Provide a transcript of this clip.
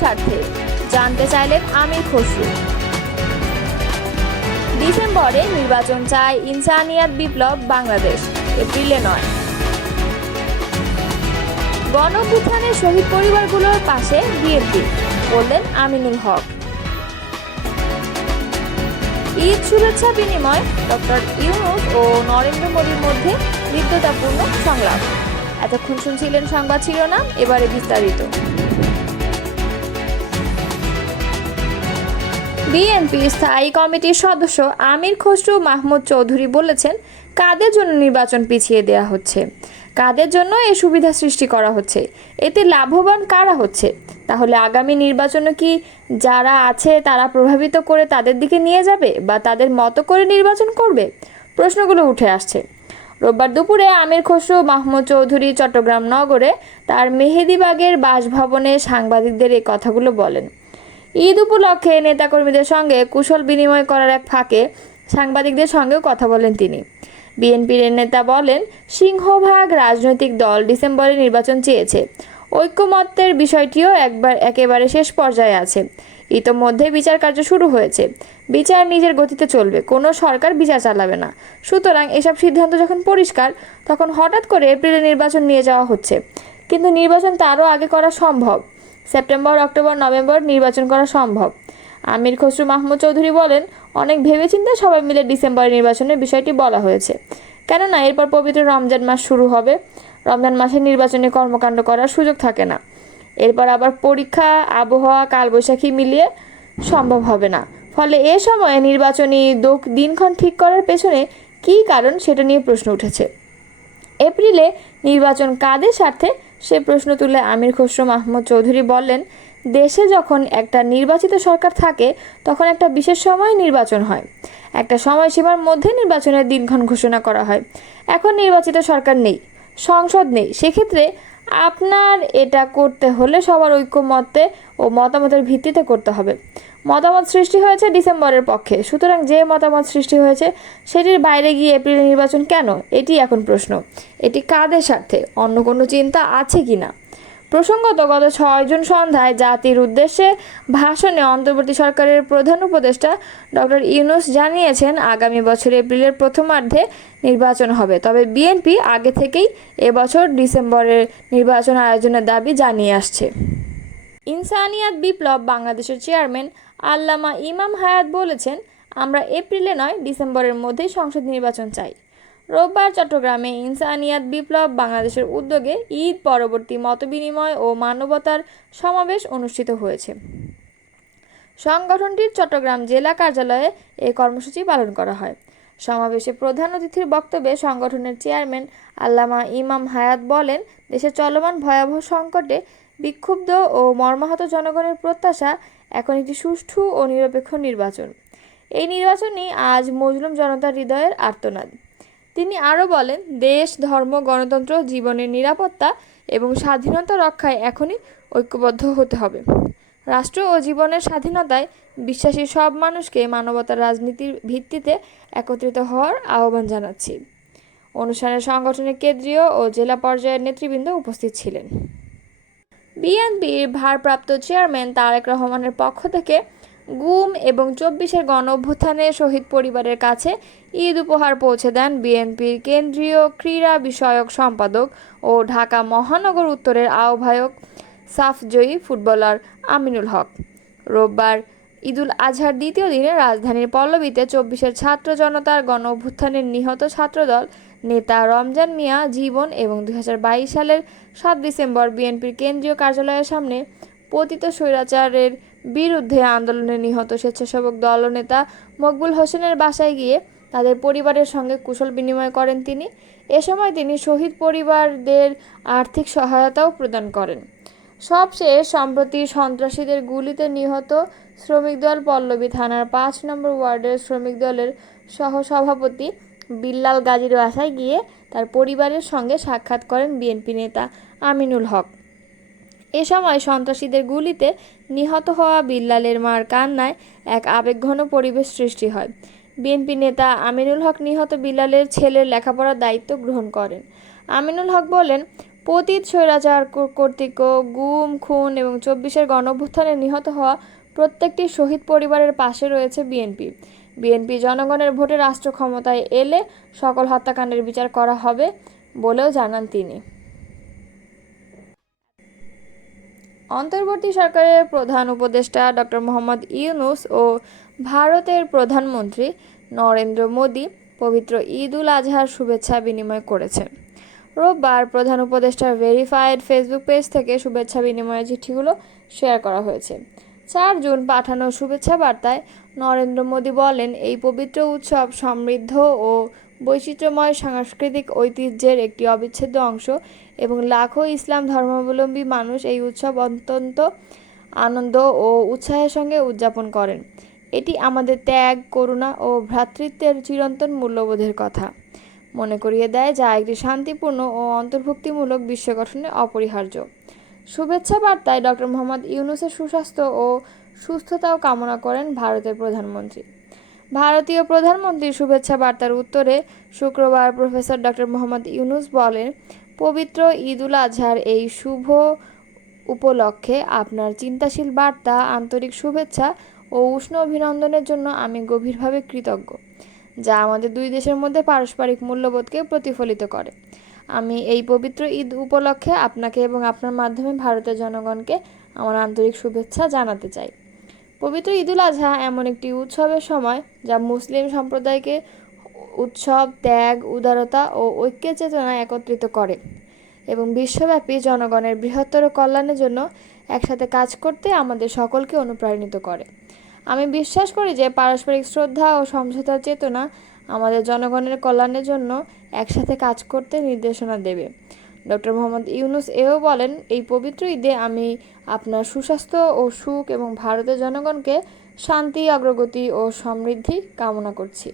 স্বার্থে জানতে চাইলেন আমির খসরু। ডিসেম্বরে নির্বাচন চায় ইনসানিয়াত বিপ্লব বাংলাদেশ, এপ্রিলে নয়। গণঅভ্যুত্থানের শহীদ পরিবারগুলোর পাশে বিএনপি, বললেন আমিনুল হক। ঈদ শুভেচ্ছা বিনিময় ডক্টর ইউনূস ও নরেন্দ্র মোদীর মধ্যে হৃদ্যতাপূর্ণ সংলাপ। এতক্ষণ শুনছিলেন সংবাদ শিরোনাম, এবারে বিস্তারিত। বিএনপি স্থায়ী কমিটির সদস্য আমির খসরু মাহমুদ চৌধুরী বলেছেন, কাদের জন্য নির্বাচন পিছিয়ে দেওয়া হচ্ছে, কাদের জন্য এই সুবিধা সৃষ্টি করা হচ্ছে, এতে লাভবান কারা হচ্ছে, তাহলে আগামী নির্বাচনে কি যারা আছে তারা প্রভাবিত করে তাদের দিকে নিয়ে যাবে বা তাদের মতো করে নির্বাচন করবে? প্রশ্নগুলো উঠে আসছে। রোববার দুপুরে আমির খসরু মাহমুদ চৌধুরী চট্টগ্রাম নগরে তার মেহেদীবাগের বাসভবনে সাংবাদিকদের এই কথাগুলো বলেন। ঈদ উপলক্ষে নেতাকর্মীদের সঙ্গে কুশল বিনিময় করার এক ফাঁকে সাংবাদিকদের সঙ্গেও কথা বলেন তিনি। বিএনপির নেতা বলেন, সিংহভাগ রাজনৈতিক দল ডিসেম্বরে নির্বাচন চেয়েছে। ঐক্যমত্যের বিষয়টিও একেবারে শেষ পর্যায়ে আছে। ইতোমধ্যে বিচার কার্য শুরু হয়েছে। বিচার নিজের গতিতে চলবে, কোনো সরকার বিচার চালাবে না। সুতরাং এসব সিদ্ধান্ত যখন পরিষ্কার, তখন হঠাৎ করে এপ্রিলে নির্বাচন নিয়ে যাওয়া হচ্ছে। কিন্তু নির্বাচন তারও আগে করা সম্ভব। সেপ্টেম্বর, অক্টোবর, নভেম্বর নির্বাচন করা সম্ভব। আমির খসরু মাহমুদ চৌধুরী বলেন, অনেক ভেবেচিন্তে সবাই মিলে ডিসেম্বরে নির্বাচনের বিষয়টি বলা হয়েছে। কেননা এরপর পবিত্র রমজান মাস শুরু হবে। রমজান মাসে নির্বাচনী কর্মকাণ্ড করার সুযোগ থাকে না। এরপর আবার পরীক্ষা, আবহাওয়া, কালবৈশাখী মিলিয়ে সম্ভব হবে না। ফলে এ সময়ে নির্বাচনী দিনক্ষণ ঠিক করার পেছনে কী কারণ, সেটা নিয়ে প্রশ্ন উঠেছে। এপ্রিলে নির্বাচন কাদের স্বার্থে, সে প্রশ্ন তুলে আমির খসরু মাহমুদ চৌধুরী বললেন, দেশে যখন একটা নির্বাচিত সরকার থাকে তখন একটা বিশেষ সময় নির্বাচন হয়, একটা সময়সীমার মধ্যে নির্বাচনের দিনক্ষণ ঘোষণা করা হয়। এখন নির্বাচিত সরকার নেই, সংসদ নেই, সেক্ষেত্রে আপনার এটা করতে হলে সবার ঐক্যমত্যে ও মতামতের ভিত্তিতে করতে হবে। মতামত সৃষ্টি হয়েছে ডিসেম্বরের পক্ষে, সুতরাং যে মতামত সৃষ্টি হয়েছে সেটির বাইরে গিয়ে এপ্রিলে নির্বাচন কেন, এটি এখন প্রশ্ন। এটি কাদের স্বার্থে, অন্য কোনো চিন্তা আছে কি না? প্রসঙ্গত, গত 6 জুন সন্ধ্যায় জাতির উদ্দেশ্যে ভাষণে অন্তর্বর্তী সরকারের প্রধান উপদেষ্টা ডক্টর ইউনূস জানিয়েছেন, আগামী বছর এপ্রিলের প্রথমার্ধে নির্বাচন হবে। তবে বিএনপি আগে থেকেই এবছর ডিসেম্বরের নির্বাচন আয়োজনের দাবি জানিয়ে আসছে। ইনসানিয়াত বিপ্লব বাংলাদেশের চেয়ারম্যান আল্লামা ইমাম হায়াত বলেছেন, আমরা এপ্রিলে নয় ডিসেম্বরের মধ্যেই সংসদ নির্বাচন চাই। রোববার চট্টগ্রামে ইনসানিয়াত বিপ্লব বাংলাদেশের উদ্যোগে ঈদ পরবর্তী মতবিনিময় ও মানবতার সমাবেশ অনুষ্ঠিত হয়েছে। সংগঠনটির চট্টগ্রাম জেলা কার্যালয়ে এই কর্মসূচি পালন করা হয়। সমাবেশে প্রধান অতিথির বক্তব্যে সংগঠনের চেয়ারম্যান আল্লামা ইমাম হায়াত বলেন, দেশে চলমান ভয়াবহ সংকটে বিক্ষুব্ধ ও মর্মাহত জনগণের প্রত্যাশা এখন একটি সুষ্ঠু ও নিরপেক্ষ নির্বাচন। এই নির্বাচনই আজ মজলুম জনতার হৃদয়ের আর্তনাদ। তিনি আরও বলেন, দেশ, ধর্ম, গণতন্ত্র, জীবনের নিরাপত্তা এবং স্বাধীনতা রক্ষায় এখনই ঐক্যবদ্ধ হতে হবে। রাষ্ট্র ও জীবনের স্বাধীনতায় বিশ্বাসী সব মানুষকে মানবতার রাজনীতির ভিত্তিতে একত্রিত হওয়ার আহ্বান জানাচ্ছি। অনুষ্ঠানে সংগঠনের কেন্দ্রীয় ও জেলা পর্যায়ের নেতৃবৃন্দ উপস্থিত ছিলেন। বিএনপির ভারপ্রাপ্ত চেয়ারম্যান তারেক রহমানের পক্ষ থেকে গুম এবং 24-এর গণঅভ্যুত্থানে শহীদ পরিবারের কাছে ঈদ উপহার পৌঁছে দেন বিএনপির কেন্দ্রীয় ক্রীড়া বিষয়ক সম্পাদক ও ঢাকা মহানগর উত্তরের আহ্বায়ক সাফজয়ী ফুটবলার আমিনুল হক। রোববার ঈদুল আজহার দ্বিতীয় দিনে রাজধানীর পল্লবীতে 24-এর ছাত্র জনতার গণঅভ্যুত্থানের নিহত ছাত্রদল নেতা রমজান মিয়া জীবন এবং 2022 সালের 7 ডিসেম্বর বিএনপির কেন্দ্রীয় কার্যালয়ের সামনে পতিত স্বৈরাচারের বিরুদ্ধে আন্দোলনে নিহত স্বেচ্ছাসেবক দলনেতা মকবুল হোসেনের বাসায় গিয়ে তাদের পরিবারের সঙ্গে কুশল বিনিময় করেন তিনি। এ সময় তিনি শহীদ পরিবারদের আর্থিক সহায়তাও প্রদান করেন। সবশেষ সম্প্রতি সন্ত্রাসীদের গুলিতে নিহত শ্রমিক দল পল্লবী থানার 5 নম্বর ওয়ার্ডের শ্রমিক দলের সহসভাপতি বিল্লাল গাজীর বাসায় গিয়ে তার পরিবারের সঙ্গে সাক্ষাৎ করেন বিএনপি নেতা আমিনুল হক। এ সময় সন্ত্রাসীদের গুলিতে নিহত হওয়া বিল্লালের মার কান্নায় এক আবেগঘন পরিবেশ সৃষ্টি হয়। বিএনপি নেতা আমিনুল হক নিহত বিল্লালের ছেলের লেখাপড়ার দায়িত্ব গ্রহণ করেন। আমিনুল হক বলেন, পতিত স্বৈরাচার কর্তৃক গুম, খুন এবং 24-এর গণঅভ্যুত্থানে নিহত হওয়া প্রত্যেকটি শহীদ পরিবারের পাশে রয়েছে বিএনপি। বিএনপি জনগণের ভোটে রাষ্ট্র ক্ষমতায় এলে সকল হত্যাকাণ্ডের বিচার করা হবে বলেও জানান তিনি। অন্তর্বর্তী সরকারের প্রধান উপদেষ্টা ডক্টর মোহাম্মদ ইউনূস ও ভারতের প্রধানমন্ত্রী নরেন্দ্র মোদী পবিত্র ঈদ-উল আজহার শুভেচ্ছা বিনিময় করেছেন। রোববার প্রধান উপদেষ্টার ভেরিফাইড ফেসবুক পেজ থেকে শুভেচ্ছা বিনিময়ের চিঠিগুলো শেয়ার করা হয়েছে। 4 জুন পাঠানো শুভেচ্ছা বার্তায় নরেন্দ্র মোদী বলেন, এই পবিত্র উৎসব সমৃদ্ধ ও বৈচিত্র্যময় সাংস্কৃতিক ঐতিহ্যের একটি অবিচ্ছেদ্য অংশ এবং লাখো ইসলাম ধর্মাবলম্বী মানুষ এই উৎসব অত্যন্ত আনন্দ ও উৎসাহের সঙ্গে উদযাপন করেন। এটি আমাদের ত্যাগ, করুণা ও ভ্রাতৃত্বের চিরন্তন মূল্যবোধের কথা মনে করিয়ে দেয়, যা একটি শান্তিপূর্ণ ও অন্তর্ভুক্তিমূলক বিশ্ব গঠনে অপরিহার্য। শুভেচ্ছা বার্তায় ডক্টর মোহাম্মদ ইউনূসের সুস্বাস্থ্য ও সুস্থতাও কামনা করেন ভারতের প্রধানমন্ত্রী। ভারতীয় প্রধানমন্ত্রীর শুভেচ্ছা বার্তার উত্তরে শুক্রবার প্রফেসর ডক্টর মোহাম্মদ ইউনূস বলেন, পবিত্র ঈদ-উল আজহার এই শুভ উপলক্ষে আপনার চিন্তাশীল বার্তা, আন্তরিক শুভেচ্ছা ও উষ্ণ অভিনন্দনের জন্য আমি গভীরভাবে কৃতজ্ঞ, যা আমাদের দুই দেশের মধ্যে পারস্পরিক মূল্যবোধকে প্রতিফলিত করে। আমি এই পবিত্র ঈদ উপলক্ষে আপনাকে এবং আপনার মাধ্যমে ভারতের জনগণকে আমার আন্তরিক শুভেচ্ছা জানাতে চাই। পবিত্র ঈদ-উল আজহা এমন একটি উৎসবের সময় যা মুসলিম সম্প্রদায়কে উৎসব, ত্যাগ, উদারতা ও ঐক্যের চেতনায় একত্রিত করে এবং বিশ্বব্যাপী জনগণের বৃহত্তর কল্যাণের জন্য একসাথে কাজ করতে আমাদের সকলকে অনুপ্রাণিত করে। আমি বিশ্বাস করি যে পারস্পরিক শ্রদ্ধা ও সমঝোতার চেতনা আমাদের জনগণের কল্যাণের জন্য একসাথে কাজ করতে নির্দেশনা দেবে। ডক্টর মোহাম্মদ ইউনূস এও বলেন, এই পবিত্র ঈদে আমি আপনার সুস্বাস্থ্য ও সুখ এবং ভারতের জনগণকে শান্তি, অগ্রগতি ও সমৃদ্ধি কামনা করছি।